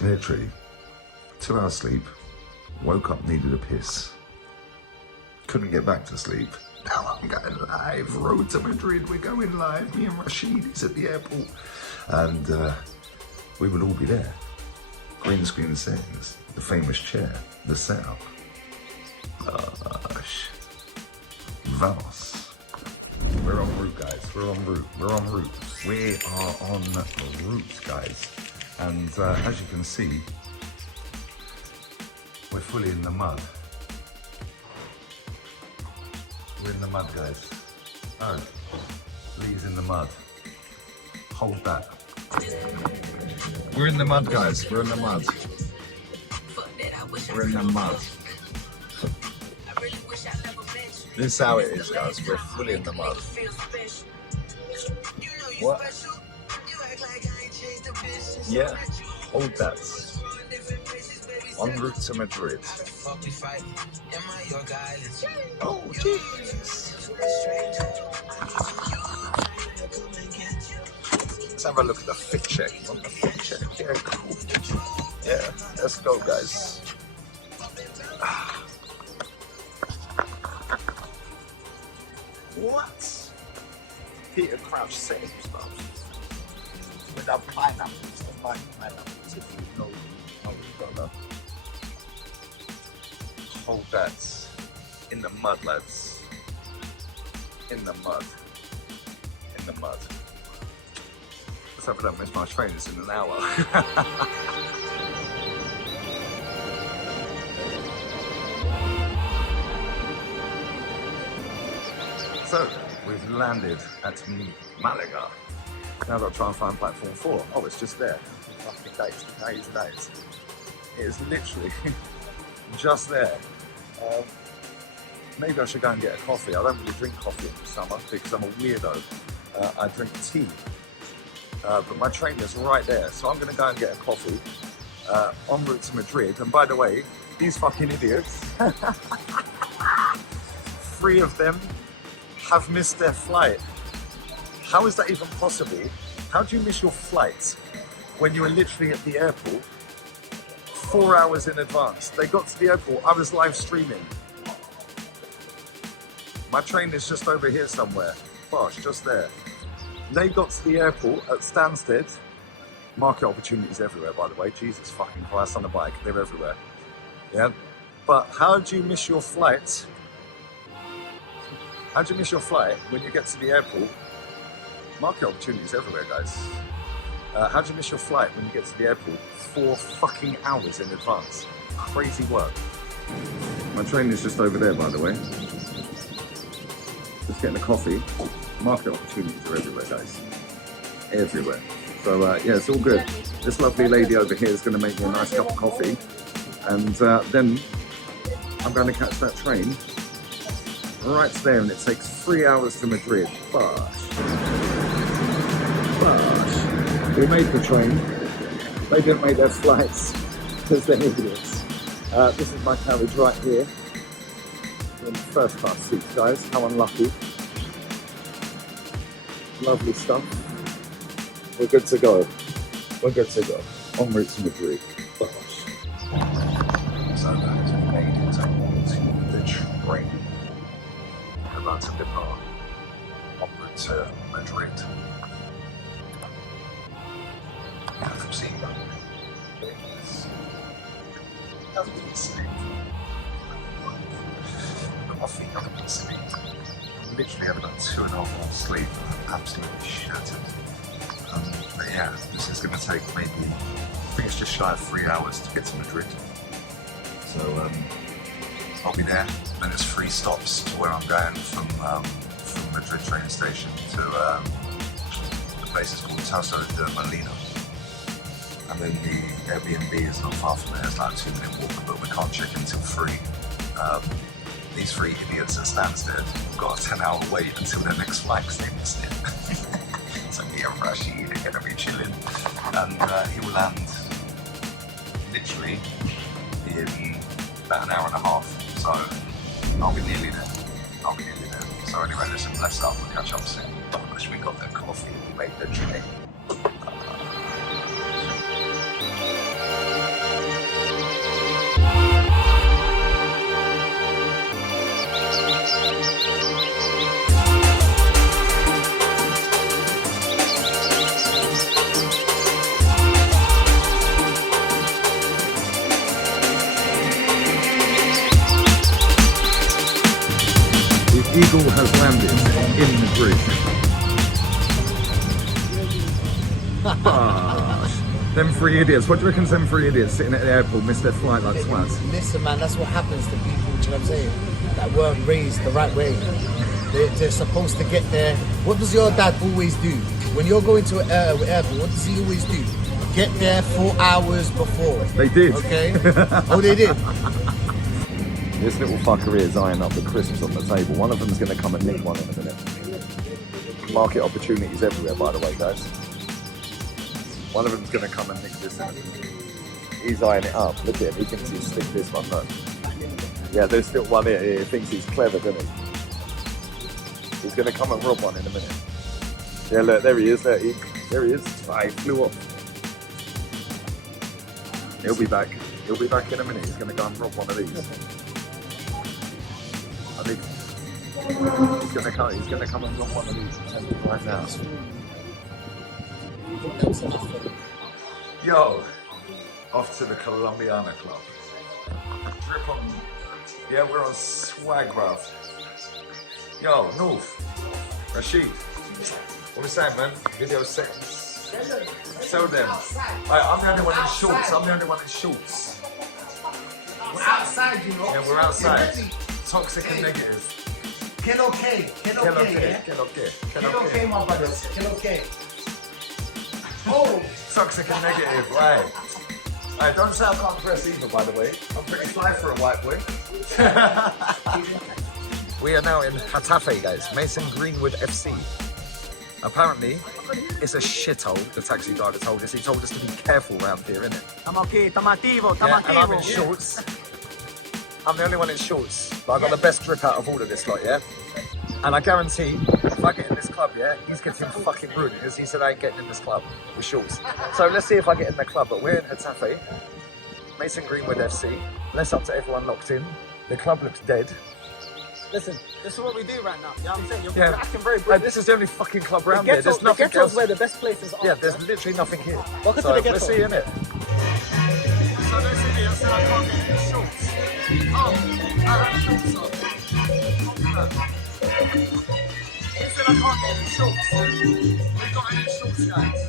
Literally, 2 hours sleep, woke up, needed a piss, couldn't get back to sleep. Now I'm going live, road to Madrid, we're going live, me and Rashid is at the airport. And we will all be there. Green screen settings, the famous chair, the setup. Vamos. We're en route, guys. We're en route. We're en route. We are on route, guys. And as you can see, we're fully in the mud. We're in the mud, guys. Oh, Lee's in the mud. Hold that. We're in the mud, guys. We're in the mud. We're in the mud. This is how it is, guys. We're fully in the mud. What? Yeah, hold that. En route to Madrid. Oh, jeez. Let's have a look at the fit check. You want the fit check? Yeah, cool. Yeah, let's go, guys. What? Peter Crouch says stuff. Without pineapples, I like pineapples if you know brother. Hold that. In the mud, lads. In the mud. In the mud. Let's hope I don't miss my train, it's in an hour. So, we've landed at Malaga. Now I've got to try and find platform 4. Oh, it's just there. Fucking days. It is literally just there. Maybe I should go and get a coffee. I don't really drink coffee in the summer because I'm a weirdo. I drink tea. But my train is right there. So I'm going to go and get a coffee en route to Madrid. And by the way, these fucking idiots, 3 of them have missed their flight. How is that even possible? How do you miss your flight when you are literally at the airport 4 hours in advance? They got to the airport, I was live streaming. My train is just over here somewhere. Gosh, just there. They got to the airport at Stanstead. Market opportunities everywhere, by the way. Jesus fucking Christ, on a bike, they're everywhere. Yeah, but how do you miss your flight? How do you miss your flight when you get to the airport? Market opportunities everywhere, guys. How do you miss your flight when you get to the airport 4 fucking hours in advance? Crazy work. My train is just over there, by the way. Just getting a coffee. Market opportunities are everywhere, guys. Everywhere. So, yeah, it's all good. This lovely lady over here is going to make me a nice cup of coffee. And then I'm going to catch that train right there, and it takes 3 hours to Madrid. But we made the train. They didn't make their flights because they're idiots. This is my carriage right here. In first class seats, guys. How unlucky. Lovely stuff. We're good to go. We're good to go. En route to Madrid. Gosh. So guys, we made it to the train. We're about to depart en route to Madrid. Have you seen that? Haven't been asleep. Got my feet haven't been asleep. Literally had about 2.5 hours sleep. I'm absolutely shattered. But yeah, this is going to take maybe, I think it's just shy of 3 hours to get to Madrid. So I'll be there. Then it's 3 stops to where I'm going from Madrid train station to the place is called Tasso de Molina. And then the Airbnb is not far from there. It's like a 2-minute walk, but we can't check in until 3. These 3 idiots at Stanstead got a 10-hour wait until their next flight because they missed it. So me and Rashid are going to be chilling, and he will land literally in about an hour and a half. So I'll be nearly there. So anyway, listen, bless up. We'll catch up soon. Gosh, we got the coffee. We made the train. Eagle has landed in Madrid. Them three idiots. What do you reckon them three idiots sitting at the airport missed their flight like twats? Listen, man, that's what happens to people, do you know what I'm saying? That weren't raised the right way. They're supposed to get there. What does your dad always do? When you're going to an airport, what does he always do? Get there 4 hours before. They did. Okay? Oh, they did. This little fucker here is eyeing up the crisps on the table. One of them's going to come and nick one in a minute. Market opportunities everywhere, by the way, guys. One of them's going to come and nick this in a minute. He's eyeing it up. Look at him. He thinks he's stick this one, look. Yeah, there's still one here. He thinks he's clever, doesn't he? He's going to come and rob one in a minute. Yeah, look, there he is. There he is. Ah, he flew off. He'll be back. He'll be back in a minute. He's going to go and rob one of these. I think he's going to come and rob one of these right now. Yo, off to the Colombiana Club. Trip on. Yeah, we're on swag, bruv. Yo, North, Rashid, what we saying, man? Video seconds. Tell them. I'm the only one in shorts. We're outside, you know. Yeah, we're outside. Toxic and negative. Que lo que, my brothers. Que lo que. Oh, Toxic and negative, right. Hey, don't say I can't dress either, by the way. I'm pretty fly for a white boy. We are now in Getafe, guys. Mason Greenwood FC. Apparently, it's a shithole, the taxi driver told us. He told us to be careful around here, innit? Yeah, and I'm in shorts. I'm the only one in shorts. But I got the best grip out of all of this lot, yeah? And I guarantee, if I get in this club, yeah, he's getting fucking rude because he said I ain't getting in this club with shorts. So let's see if I get in the club. But we're in Getafe, Mason Greenwood FC. Let's up to everyone locked in. The club looks dead. listen, this is what we do right now. You know what I'm saying? You're acting very Like, British. this is the only fucking club around here. There's nothing the else. where the best places are. Yeah, there's literally nothing here. Welcome So to the ghetto. let's see in it. So basically, I said I can't get any shorts. Oh, I have shorts on. He said I can't get any shorts. We've got any shorts, guys.